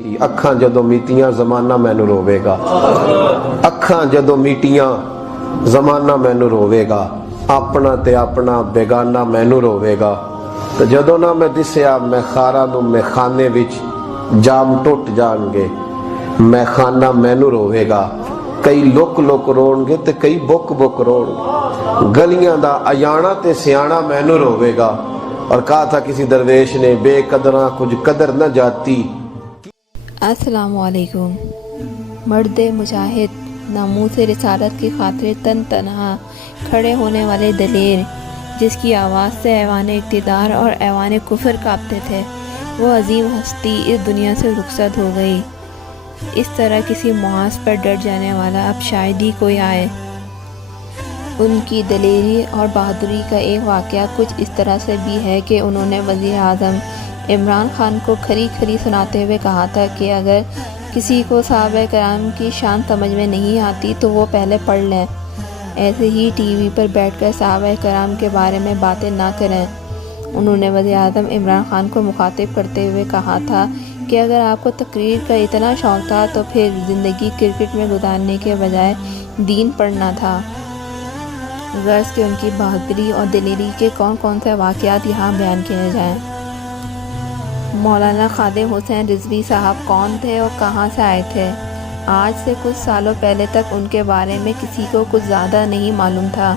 ਅੱਖਾਂ ਜਦੋਂ ਮੀਟੀਆਂ ਜ਼ਮਾਨਾ ਮੈਨੂੰ ਰੋਵੇਗਾ, ਅੱਖਾਂ ਜਦੋਂ ਮੀਟੀਆਂ ਜ਼ਮਾਨਾ ਮੈਨੂੰ ਰੋਵੇਗਾ, ਆਪਣਾ ਤੇ ਆਪਣਾ ਬੇਗਾਨਾ ਮੈਨੂੰ ਰੋਵੇਗਾ। ਤੇ ਜਦੋਂ ਨਾ ਮੈਂ ਦਿਸਿਆ ਮੈਖਾਰਾਂ ਨੂੰ ਮੈਖਾਨੇ ਵਿੱਚ ਜਾਮ ਟੁੱਟ ਜਾਣਗੇ, ਮੈਖਾਨਾ ਮੈਨੂੰ ਰੋਵੇਗਾ। ਕਈ ਲੁੱਕ ਲੁੱਕ ਰੋਣਗੇ ਤੇ ਕਈ ਬੁੱਕ ਬੁੱਕ ਰੋਣਗੇ। ਗਲੀਆਂ ਦਾ ਅਜਾਣਾ ਤੇ ਸਿਆਣਾ ਮੈਨੂੰ ਰੋਵੇਗਾ। اور کہا تھا کسی درویش نے بے قدراں کچھ قدر نہ جاتی۔ السلام علیکم۔ مرد مجاہد، ناموس رسالت کی خاطر تن تنہا کھڑے ہونے والے دلیر، جس کی آواز سے ایوان اقتدار اور ایوان کفر کانپتے تھے، وہ عظیم ہستی اس دنیا سے رخصت ہو گئی۔ اس طرح کسی محاذ پر ڈٹ جانے والا اب شاید ہی کوئی آئے۔ ان کی دلیری اور بہادری کا ایک واقعہ کچھ اس طرح سے بھی ہے کہ انہوں نے وزیر اعظم عمران خان کو کھری کھری سناتے ہوئے کہا تھا کہ اگر کسی کو صحابہ کرام کی شان سمجھ میں نہیں آتی تو وہ پہلے پڑھ لیں، ایسے ہی ٹی وی پر بیٹھ کر صحابہ کرام کے بارے میں باتیں نہ کریں۔ انہوں نے وزیر اعظم عمران خان کو مخاطب کرتے ہوئے کہا تھا کہ اگر آپ کو تقریر کا اتنا شوق تھا تو پھر زندگی کرکٹ میں گزارنے کے بجائے دین پڑھنا تھا۔ غرض کہ ان کی بہادری اور دلیری کے کون کون سے واقعات یہاں بیان کیے جائیں۔ مولانا خادم حسین رضوی صاحب کون تھے اور کہاں سے آئے تھے؟ آج سے کچھ سالوں پہلے تک ان کے بارے میں کسی کو کچھ زیادہ نہیں معلوم تھا۔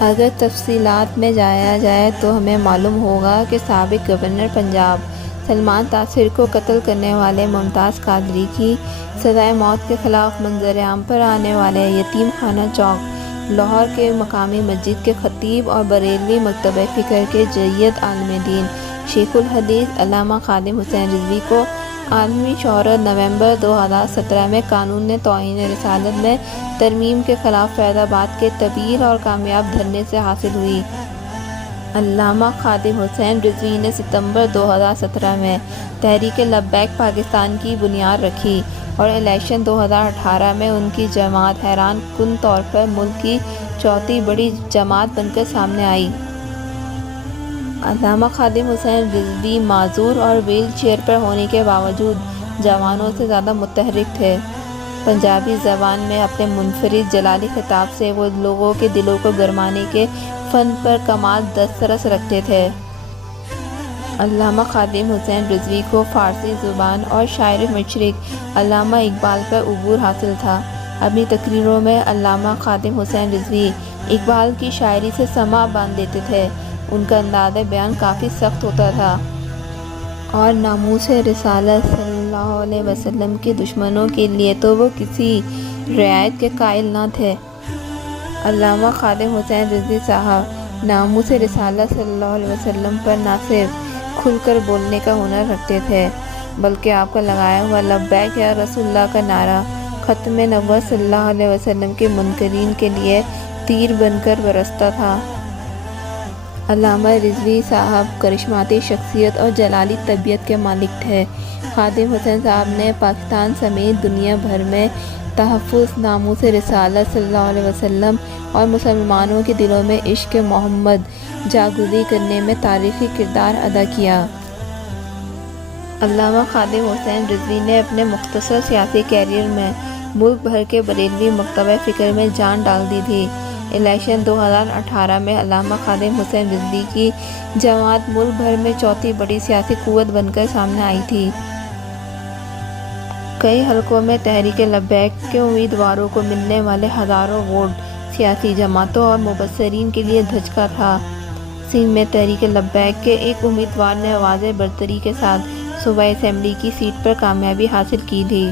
اگر تفصیلات میں جایا جائے تو ہمیں معلوم ہوگا کہ سابق گورنر پنجاب سلمان تاثر کو قتل کرنے والے ممتاز قادری کی سزائے موت کے خلاف منظر عام پر آنے والے یتیم خانہ چوک لاہور کے مقامی مسجد کے خطیب اور بریلوی مکتبہ فکر کے جید عالم دین شیخ الحدیث علامہ خادم حسین رضوی کو عالمی شہرت نومبر 2017 میں قانون توہین رسالت میں ترمیم کے خلاف فیض آباد کے طویل اور کامیاب دھرنے سے حاصل ہوئی۔ علامہ خادم حسین رضوی نے ستمبر 2017 میں تحریک لبیک پاکستان کی بنیاد رکھی اور الیکشن 2018 میں ان کی جماعت حیران کن طور پر ملک کی چوتھی بڑی جماعت بن کر سامنے آئی۔ علامہ خادم حسین رضوی معذور اور ویل چیئر پر ہونے کے باوجود جوانوں سے زیادہ متحرک تھے۔ پنجابی زبان میں اپنے منفرد جلالی خطاب سے وہ لوگوں کے دلوں کو گرمانے کے فن پر کمال دسترس رکھتے تھے۔ علامہ خادم حسین رضوی کو فارسی زبان اور شاعر مشرق علامہ اقبال پر عبور حاصل تھا۔ اپنی تقریروں میں علامہ خادم حسین رضوی اقبال کی شاعری سے سماع باندھ دیتے تھے۔ ان کا انداز بیان کافی سخت ہوتا تھا اور ناموس رسالت صلی اللہ علیہ وسلم کے دشمنوں کے لیے تو وہ کسی رعایت کے قائل نہ تھے۔ علامہ خادم حسین رضوی صاحب ناموس رسالت صلی اللہ علیہ وسلم پر نہ صرف کھل کر بولنے کا ہنر رکھتے تھے بلکہ آپ کا لگایا ہوا لبیک یا رسول اللہ کا نعرہ ختم نبوت صلی اللہ علیہ وسلم کے منکرین کے لیے تیر بن کر برستا تھا۔ علامہ رضوی صاحب کرشماتی شخصیت اور جلالی طبیعت کے مالک تھے۔ خادم حسین صاحب نے پاکستان سمیت دنیا بھر میں تحفظ ناموس رسالت صلی اللہ علیہ وسلم اور مسلمانوں کے دلوں میں عشق محمد جاگزی کرنے میں تاریخی کردار ادا کیا۔ علامہ خادم حسین رضوی نے اپنے مختصر سیاسی کیریئر میں ملک بھر کے بریلوی مکتبہ فکر میں جان ڈال دی تھی۔ الیکشن 2018 میں علامہ خادم حسین رضوی کی جماعت ملک بھر میں چوتھی بڑی سیاسی قوت بن کر سامنے آئی تھی۔ کئی حلقوں میں تحریک لبیک کے امیدواروں کو ملنے والے ہزاروں ووٹ سیاسی جماعتوں اور مبصرین کے لیے دھچکا تھا۔ سندھ میں تحریک لبیک کے ایک امیدوار نے واضح برتری کے ساتھ صوبائی اسمبلی کی سیٹ پر کامیابی حاصل کی تھی۔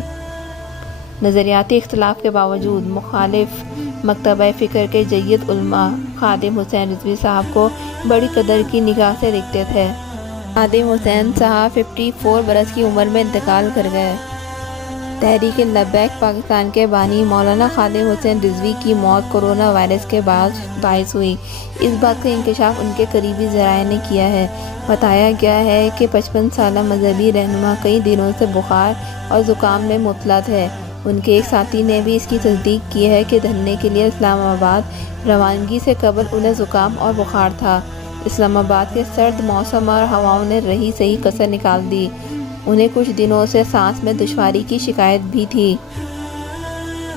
نظریاتی اختلاف کے باوجود مخالف مکتبہ فکر کے جید علماء خادم حسین رضوی صاحب کو بڑی قدر کی نگاہ سے دیکھتے تھے۔ خادم حسین صاحب 54 برس کی عمر میں انتقال کر گئے۔ تحریک لبیک پاکستان کے بانی مولانا خادم حسین رضوی کی موت کورونا وائرس کے باعث ہوئی۔ اس بات کا انکشاف ان کے قریبی ذرائع نے کیا ہے۔ بتایا گیا ہے کہ 55 سالہ مذہبی رہنما کئی دنوں سے بخار اور زکام میں مبتلا تھے۔ ان کے ایک ساتھی نے بھی اس کی تصدیق کی ہے کہ دھرنے کے لیے اسلام آباد روانگی سے قبل انہیں زکام اور بخار تھا۔ اسلام آباد کے سرد موسم اور ہواؤں نے رہی صحیح کسر نکال دی۔ انہیں کچھ دنوں سے سانس میں دشواری کی شکایت بھی تھی۔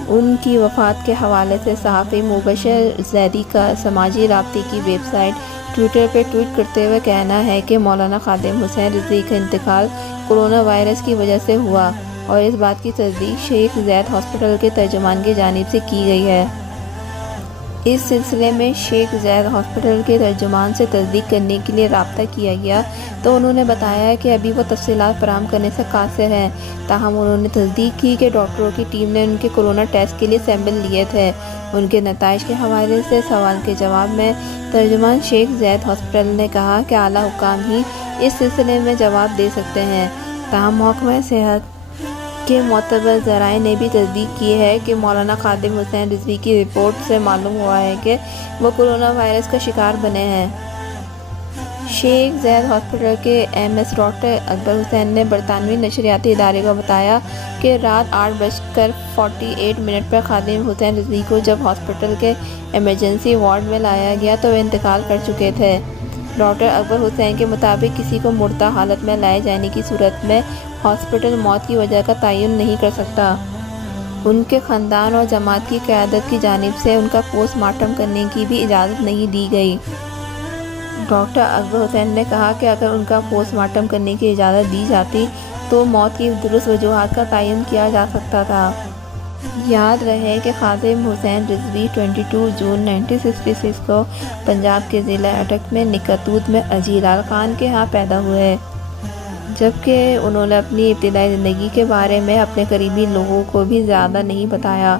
ان کی وفات کے حوالے سے صحافی مبشر زیدی کا سماجی رابطے کی ویب سائٹ ٹویٹر پہ ٹویٹ کرتے ہوئے کہنا ہے کہ مولانا خادم حسین رضوی کا انتقال کورونا وائرس کی وجہ سے ہوا، اور اس بات کی تصدیق شیخ زاید ہاسپٹل کے ترجمان کی جانب سے کی گئی ہے۔ اس سلسلے میں شیخ زاید ہاسپٹل کے ترجمان سے تصدیق کرنے کے لیے رابطہ کیا گیا تو انہوں نے بتایا کہ ابھی وہ تفصیلات فراہم کرنے سے قاصر ہیں، تاہم انہوں نے تصدیق کی کہ ڈاکٹروں کی ٹیم نے ان کے کورونا ٹیسٹ کے لیے سیمپل لیے تھے۔ ان کے نتائج کے حوالے سے سوال کے جواب میں ترجمان شیخ زاید ہاسپٹل نے کہا کہ اعلیٰ حکام ہی اس سلسلے میں جواب دے سکتے ہیں، تاہم محکمہ صحت کے معتبر ذرائع نے بھی تصدیق کی ہے کہ مولانا خادم حسین رضوی کی رپورٹ سے معلوم ہوا ہے کہ وہ کورونا وائرس کا شکار بنے ہیں۔ شیخ زاید ہاسپٹل کے ایم ایس ڈاکٹر اکبر حسین نے برطانوی نشریاتی ادارے کو بتایا کہ رات 8:48 پر خادم حسین رضوی کو جب ہاسپٹل کے ایمرجنسی وارڈ میں لایا گیا تو وہ انتقال کر چکے تھے۔ ڈاکٹر اکبر حسین کے مطابق کسی کو مردہ حالت میں لائے جانے کی صورت میں ہاسپٹل موت کی وجہ کا تعین نہیں کر سکتا۔ ان کے خاندان اور جماعت کی قیادت کی جانب سے ان کا پوسٹ مارٹم کرنے کی بھی اجازت نہیں دی گئی۔ ڈاکٹر اکبر حسین نے کہا کہ اگر ان کا پوسٹ مارٹم کرنے کی اجازت دی جاتی تو موت کی درست وجوہات کا تعین کیا جا سکتا تھا۔ یاد رہے کہ خادم حسین رضوی 22 جون 1966 کو پنجاب کے ضلع اٹک میں نکاتود میں اجی لال خان کے ہاں پیدا ہوئے، جبکہ انہوں نے اپنی ابتدائی زندگی کے بارے میں اپنے قریبی لوگوں کو بھی زیادہ نہیں بتایا۔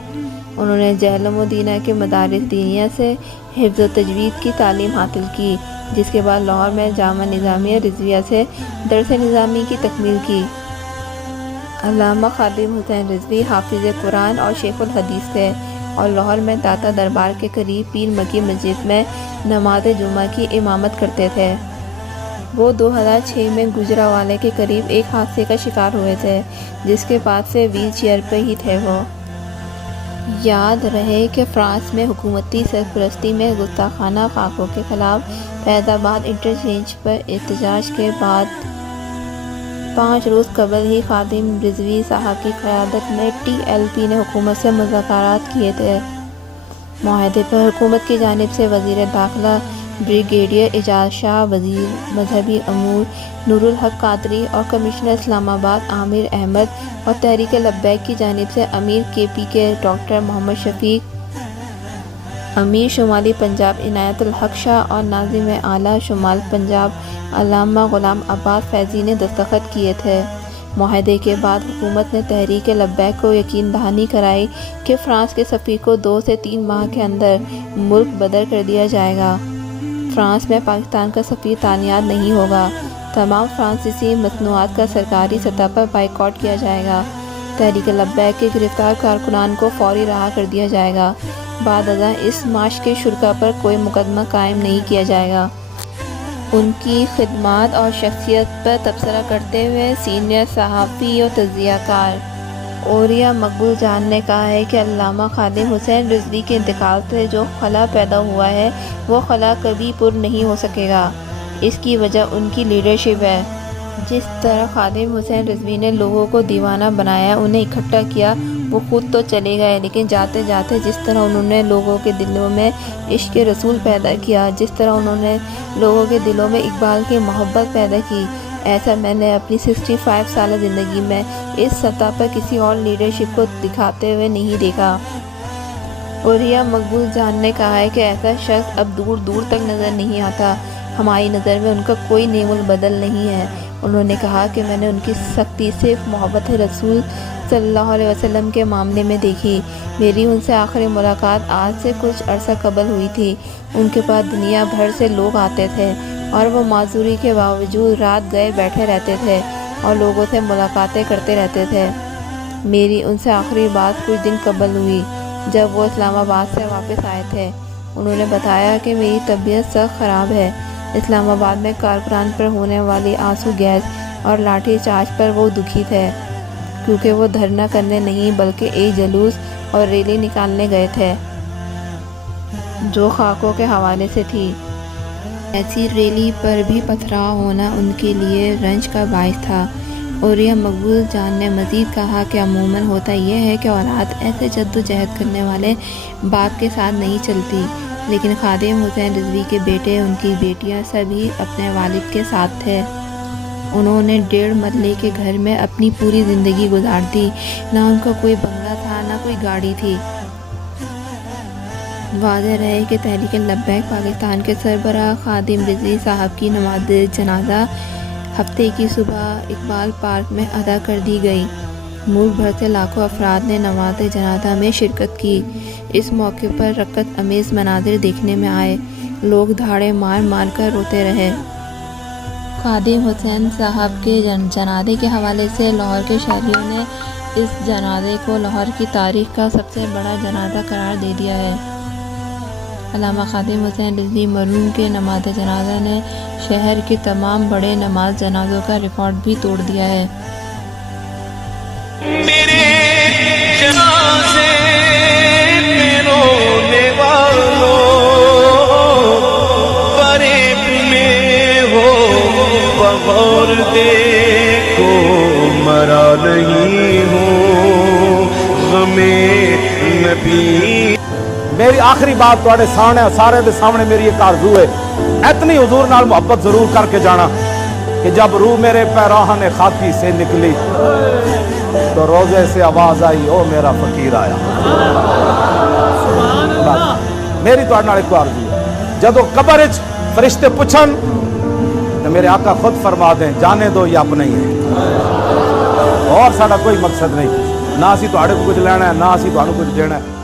انہوں نے جہلم مدینہ کے مدارس دینیہ سے حفظ و تجوید کی تعلیم حاصل کی، جس کے بعد لاہور میں جامعہ نظامیہ رضویہ سے درس نظامی کی تکمیل کی۔ علامہ خادم حسین رضوی حافظ قرآن اور شیخ الحدیث تھے اور لاہور میں داتا دربار کے قریب پیر مکی مسجد میں نماز جمعہ کی امامت کرتے تھے۔ وہ 2006 میں گجرانوالے کے قریب ایک حادثے کا شکار ہوئے تھے، جس کے بعد سے ویل چیئر پہ ہی تھے وہ۔ یاد رہے کہ فرانس میں حکومتی سرپرستی میں گستاخانہ خاکوں کے خلاف فیض آباد انٹرچینج پر احتجاج کے بعد 5 روز قبل ہی خادم رضوی صاحب کی قیادت میں TLP نے حکومت سے مذاکرات کیے تھے۔ معاہدے پر حکومت کی جانب سے وزیر داخلہ بریگیڈیئر اعجاز شاہ، وزیر مذہبی امور نور الحق قادری اور کمشنر اسلام آباد عامر احمد اور تحریک لبیک کی جانب سے امیر KPK ڈاکٹر محمد شفیق، امیر شمالی پنجاب عنایت الحق شاہ اور ناظم اعلیٰ شمال پنجاب علامہ غلام عباس فیضی نے دستخط کیے تھے۔ معاہدے کے بعد حکومت نے تحریک لبیک کو یقین دہانی کرائی کہ فرانس کے سفیر کو 2 سے 3 ماہ کے اندر ملک بدر کر دیا جائے گا۔ فرانس میں پاکستان کا سفیر تعینات نہیں ہوگا۔ تمام فرانسیسی مصنوعات کا سرکاری سطح پر بائیکاٹ کیا جائے گا۔ تحریک لبیک کے گرفتار کارکنان کو فوری رہا کر دیا جائے گا۔ بعد ازاں اس مارچ کے شرکاء پر کوئی مقدمہ قائم نہیں کیا جائے گا۔ ان کی خدمات اور شخصیت پر تبصرہ کرتے ہوئے سینئر صحافی و تجزیہ کار اوریا مقبول جان نے کہا ہے کہ علامہ خادم حسین رضوی کے انتقال سے جو خلا پیدا ہوا ہے وہ خلا کبھی پر نہیں ہو سکے گا۔ اس کی وجہ ان کی لیڈرشپ ہے۔ جس طرح خادم حسین رضوی نے لوگوں کو دیوانہ بنایا، انہیں اکٹھا کیا، وہ خود تو چلے گئے لیکن جاتے جاتے جس طرح انہوں نے لوگوں کے دلوں میں عشق رسول پیدا کیا، جس طرح انہوں نے لوگوں کے دلوں میں اقبال کی محبت پیدا کی، ایسا میں نے اپنی 65 سالہ زندگی میں اس سطح پر کسی اور لیڈرشپ کو دکھاتے ہوئے نہیں دیکھا۔ اوریا مقبول جان نے کہا ہے کہ ایسا شخص اب دور دور تک نظر نہیں آتا۔ ہماری نظر میں ان کا کوئی نیم البدل نہیں ہے۔ انہوں نے کہا کہ میں نے ان کی سختی صرف محبت رسول صلی اللہ علیہ وسلم کے معاملے میں دیکھی۔ میری ان سے آخری ملاقات آج سے کچھ عرصہ قبل ہوئی تھی۔ ان کے پاس دنیا بھر سے لوگ آتے تھے اور وہ معذوری کے باوجود رات گئے بیٹھے رہتے تھے اور لوگوں سے ملاقاتیں کرتے رہتے تھے۔ میری ان سے آخری بات کچھ دن قبل ہوئی جب وہ اسلام آباد سے واپس آئے تھے۔ انہوں نے بتایا کہ میری طبیعت سخت خراب ہے۔ اسلام آباد میں کارکنان پر ہونے والی آنسو گیس اور لاٹھی چارج پر وہ دکھی تھے، کیونکہ وہ دھرنا کرنے نہیں بلکہ ایک جلوس اور ریلی نکالنے گئے تھے جو خاکوں کے حوالے سے تھی۔ ایسی ریلی پر بھی پتھراؤ ہونا ان کے لیے رنج کا باعث تھا۔ عوریہ مقبول جان نے مزید کہا کہ عموماً ہوتا یہ ہے کہ اولاد ایسے جدوجہد کرنے والے باپ کے ساتھ نہیں چلتی، لیکن خادم حسین رضوی کے بیٹے، ان کی بیٹیاں سبھی اپنے والد کے ساتھ تھے۔ انہوں نے 1.5 مرلے کے گھر میں اپنی پوری زندگی گزار دی، نہ ان کا کوئی بنگلہ تھا نہ کوئی گاڑی تھی۔ واضح رہے کہ تحریک لبیک پاکستان کے سربراہ خادم رضوی صاحب کی نماز جنازہ ہفتے کی صبح اقبال پارک میں ادا کر دی گئی۔ ملک بھر سے لاکھوں افراد نے نماز جنازہ میں شرکت کی۔ اس موقع پر رکت امیز مناظر دیکھنے میں آئے، لوگ دھاڑے مار مار کر روتے رہے۔ خادم حسین صاحب کے جنازے کے حوالے سے لاہور کے شہریوں نے اس جنازے کو لاہور کی تاریخ کا سب سے بڑا جنازہ قرار دے دیا ہے۔ علامہ خادم حسین رضوی مرحوم کے نماز جنازہ نے شہر کے تمام بڑے نماز جنازوں کا ریکارڈ بھی توڑ دیا ہے۔ میرے جنازے میں رونے والوں، فریب میں ہو بغور دیکھو، مرا نہیں ہوں غم نبی۔ میری آخری بات تواڈے سامنے سارے دے سامنے میری ایک آرزو ہے، اتنی حضور نال محبت ضرور کر کے جانا کہ جب روح میرے پیراہن خاکی سے نکلی تو روزے سے آواز آئی، او میرا فقیر آیا۔ میری تواڈے نال ایک آرزو ہے، جدو قبر وچ فرشتے پوچھن تو میرے آقا خود فرما دیں، جانے دو یہ اپنے ہی ہے، اور ساڈا کوئی مقصد نہیں، نہ اسی تواڈے کو کچھ لینا ہے نہ اسی تانوں کچھ دینا ہے۔